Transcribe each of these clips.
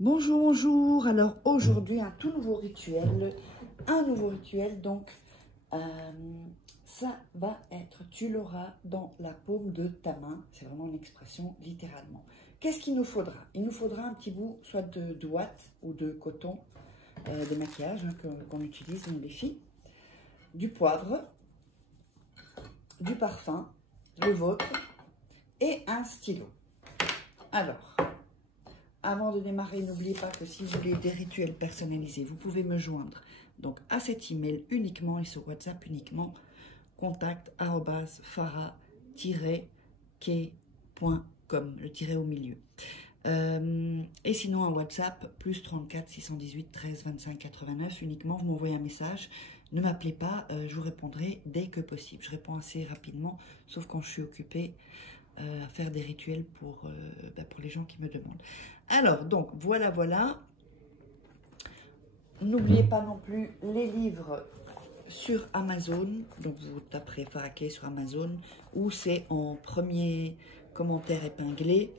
Bonjour, bonjour. Alors aujourd'hui, un tout nouveau rituel. Donc ça va être, tu l'auras dans la paume de ta main. C'est vraiment une expression littéralement. Qu'est-ce qu'il nous faudra? Il nous faudra un petit bout, soit de ouate ou de coton, de maquillage qu'on utilise, nous les filles. Du poivre, du parfum, le vôtre, et un stylo. Alors, avant de démarrer, n'oubliez pas que si vous voulez des rituels personnalisés, vous pouvez me joindre donc à cet email uniquement et sur WhatsApp uniquement, contact@fara-k.com, le tiret au milieu. Et sinon en WhatsApp, plus 34 618 13 25 89, uniquement vous m'envoyez un message. Ne m'appelez pas, je vous répondrai dès que possible. Je réponds assez rapidement, sauf quand je suis occupée à faire des rituels pour les gens qui me demandent. Alors, donc, voilà. N'oubliez pas non plus les livres sur Amazon. Donc, vous taperez Fara K sur Amazon, où c'est en premier commentaire épinglé,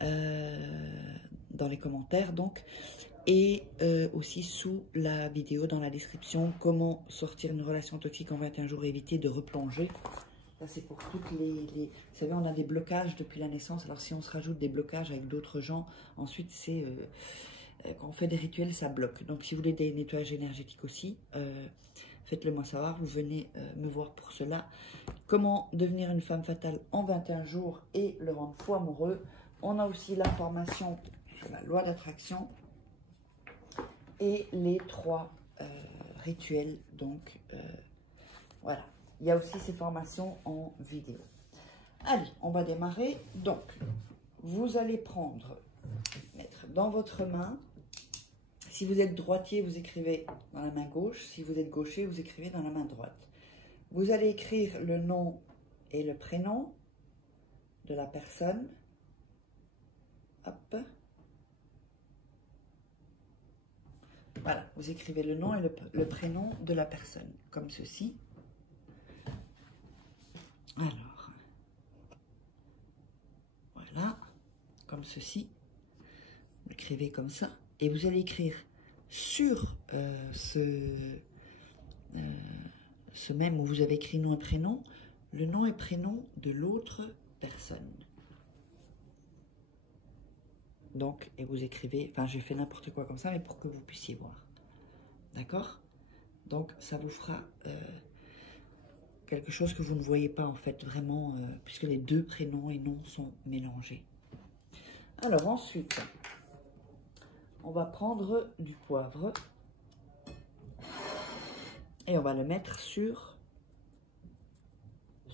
dans les commentaires, donc. Et aussi sous la vidéo, dans la description, comment sortir une relation toxique en 21 jours et éviter de replonger. Ça, c'est pour toutes les... Vous savez, on a des blocages depuis la naissance. Alors, si on se rajoute des blocages avec d'autres gens, ensuite, c'est... quand on fait des rituels, ça bloque. Donc, si vous voulez des nettoyages énergétiques aussi, faites-le moi savoir. Vous venez me voir pour cela. Comment devenir une femme fatale en 21 jours et le rendre fou amoureux. On a aussi la formation sur la loi d'attraction et les 3 rituels. Donc, voilà. Il y a aussi ces formations en vidéo. Allez, on va démarrer. Donc, vous allez mettre dans votre main. Si vous êtes droitier, vous écrivez dans la main gauche. Si vous êtes gaucher, vous écrivez dans la main droite. Vous allez écrire le nom et le prénom de la personne. Hop. Voilà, vous écrivez le nom et le prénom de la personne, comme ceci. Alors, voilà, comme ceci, vous écrivez comme ça, et vous allez écrire sur ce même où vous avez écrit nom et prénom, le nom et prénom de l'autre personne. Donc, et vous écrivez, enfin j'ai fait n'importe quoi comme ça, mais pour que vous puissiez voir. D'accord? Donc, ça vous fera... quelque chose que vous ne voyez pas en fait vraiment, puisque les 2 prénoms et noms sont mélangés. Alors ensuite, on va prendre du poivre et on va le mettre sur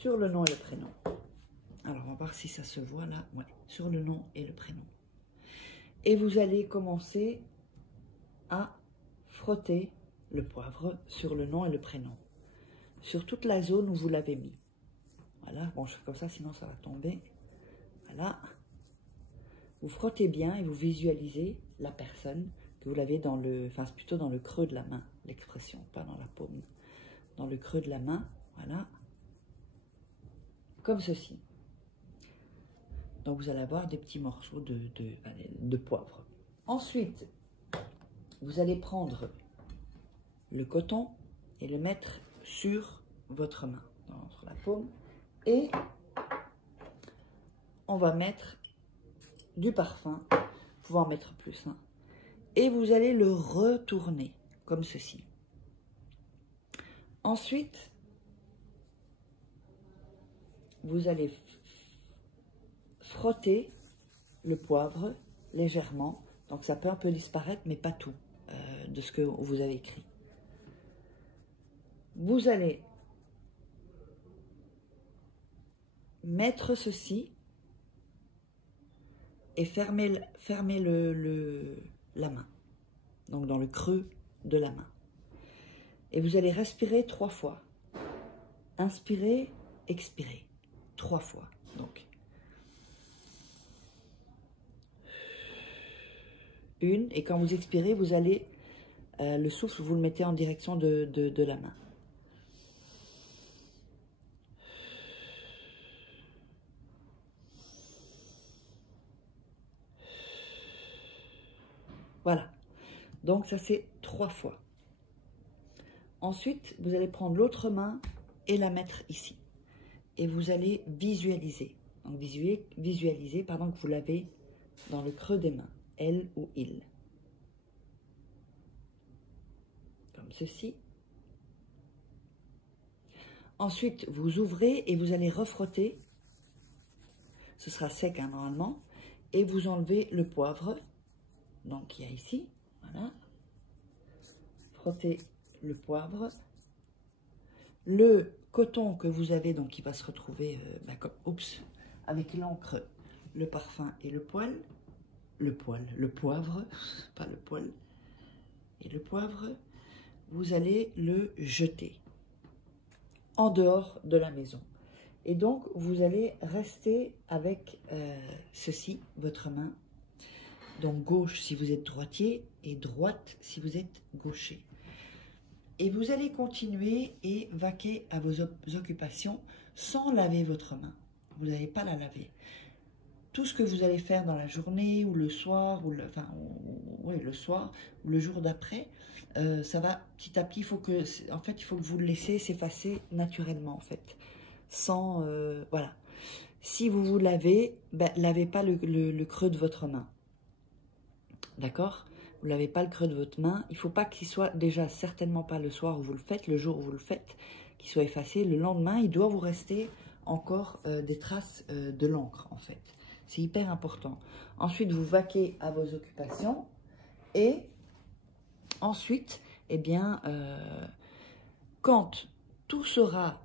le nom et le prénom. Alors on va voir si ça se voit là, ouais, sur le nom et le prénom. Et vous allez commencer à frotter le poivre sur le nom et le prénom, sur toute la zone où vous l'avez mis. Voilà, bon, je fais comme ça, sinon ça va tomber. Voilà. Vous frottez bien et vous visualisez la personne que vous l'avez dans le... Enfin, c'est plutôt dans le creux de la main, l'expression, pas dans la paume. Dans le creux de la main, voilà. Comme ceci. Donc, vous allez avoir des petits morceaux de poivre. Ensuite, vous allez prendre le coton et le mettre sur votre main, sur la paume, et on va mettre du parfum, pouvant en mettre plus, hein, et vous allez le retourner comme ceci. Ensuite, vous allez frotter le poivre légèrement, donc ça peut un peu disparaître, mais pas tout de ce que vous avez écrit. Vous allez mettre ceci et fermer la main, donc dans le creux de la main. Et vous allez respirer 3 fois. Inspirez, expirez 3 fois. Donc, 1, et quand vous expirez, vous allez, le souffle, vous le mettez en direction de la main. Voilà. Donc, ça, c'est 3 fois. Ensuite, vous allez prendre l'autre main et la mettre ici. Et vous allez visualiser. Donc, visualiser, pardon, que vous l'avez dans le creux des mains. Elle ou il. Comme ceci. Ensuite, vous ouvrez et vous allez refrotter. Ce sera sec, hein, normalement. Et vous enlevez le poivre. Donc, il y a ici. Voilà. Frottez le poivre. Le coton que vous avez, donc, qui va se retrouver comme, avec l'encre, le parfum et le poil. Le poivre, pas le poil. Et le poivre, vous allez le jeter en dehors de la maison. Et donc, vous allez rester avec ceci, votre main. Donc, gauche si vous êtes droitier et droite si vous êtes gaucher. Et vous allez continuer et vaquer à vos occupations sans laver votre main. Vous n'allez pas la laver. Tout ce que vous allez faire dans la journée ou le soir, ou le soir ou le jour d'après, ça va petit à petit. En fait, il faut que vous le laissez s'effacer naturellement, en fait. Sans, voilà. Si vous vous lavez, lavez pas le creux de votre main. D'accord? Vous ne lavez pas le creux de votre main. Il ne faut pas qu'il soit, déjà certainement pas le soir où vous le faites, le jour où vous le faites, qu'il soit effacé. Le lendemain, il doit vous rester encore des traces de l'encre, en fait. C'est hyper important. Ensuite, vous vaquez à vos occupations. Et ensuite, eh bien, quand tout sera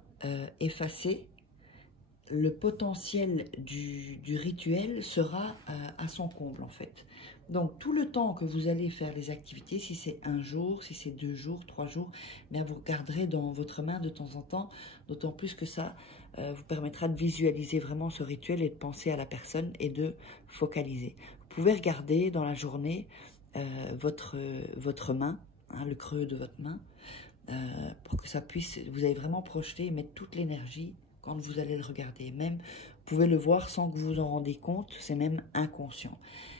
effacé, le potentiel du rituel sera à son comble, en fait. Donc, tout le temps que vous allez faire les activités, si c'est 1 jour, si c'est 2 jours, 3 jours, bien vous regarderez dans votre main de temps en temps, d'autant plus que ça vous permettra de visualiser vraiment ce rituel et de penser à la personne et de focaliser. Vous pouvez regarder dans la journée votre main, hein, le creux de votre main, pour que ça puisse, vous allez vraiment projeter et mettre toute l'énergie quand vous allez le regarder. Même, vous pouvez le voir sans que vous vous en rendiez compte, c'est même inconscient.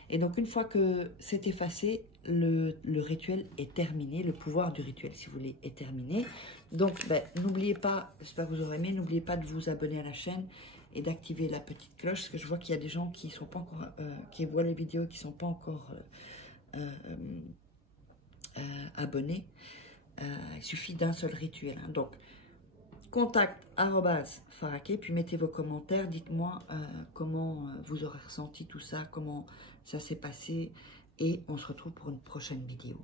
Et donc, une fois que c'est effacé, le rituel est terminé, le pouvoir du rituel, si vous voulez, est terminé. Donc, n'oubliez pas, j'espère que vous aurez aimé, n'oubliez pas de vous abonner à la chaîne et d'activer la petite cloche, parce que je vois qu'il y a des gens qui sont pas encore, qui voient les vidéos, qui ne sont pas encore abonnés. Il suffit d'un seul rituel. Hein. Donc, contact@faraké, puis mettez vos commentaires, dites-moi comment vous aurez ressenti tout ça, comment ça s'est passé, et on se retrouve pour une prochaine vidéo.